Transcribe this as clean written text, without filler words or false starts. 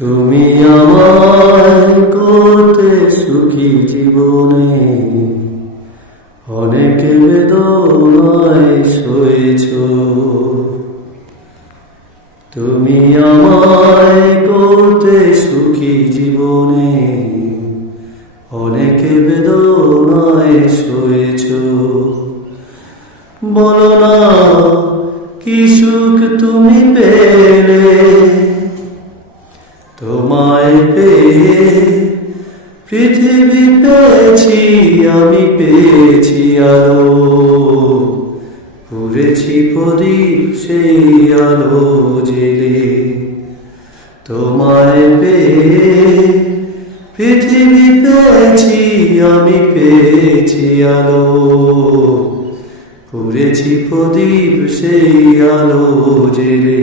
তুমি আমায় করতে সুখী জীবনে অনেক বেদনায় সয়েছ। তুমি আমায় করতে সুখী জীবনে অনেক বেদনায় সয়েছ। বলো না কি সুখ তুমি পেলে, তোমায় পেয়ে পৃথিবী পেয়েছি, আমি পেয়েছি আলো। পুড়েছি প্রদীপ সেই আলো জেলে। তোমায় পেয়ে পৃথিবী পেয়েছি, আমি পেয়েছি আলো। পুড়েছি প্রদীপ সেই আলো জেলে।